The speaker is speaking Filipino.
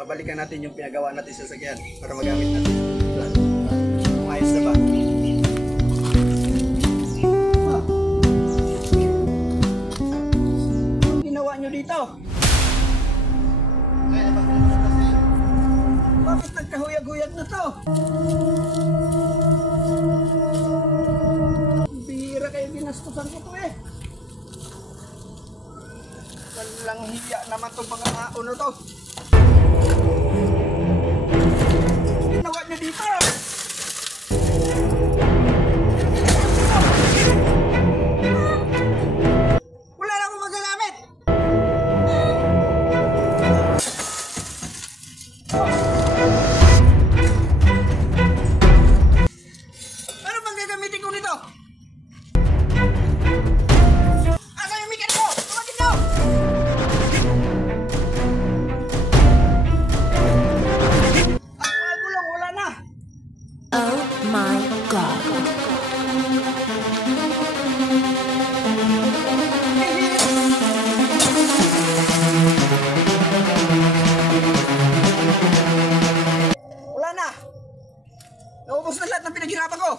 babalikan natin yung pinagawa natin sa sasakyan para magamit natin. Ayos na ba? Anong ginawa nyo dito? Bakit nagkahuyag-huyag na to? Bihira kayo, ginastusan ko to eh. Walang hiya naman to mga ano to. Ginawa nyo dito? Wala na akong magagamit. Ano bang gagamitin ko nito? Asa yung mikat ko? Tumakit nyo! Ang mga gulong, wala na. Oh my God. Wala na. Naubos na lahat ng pinaghirapan ko.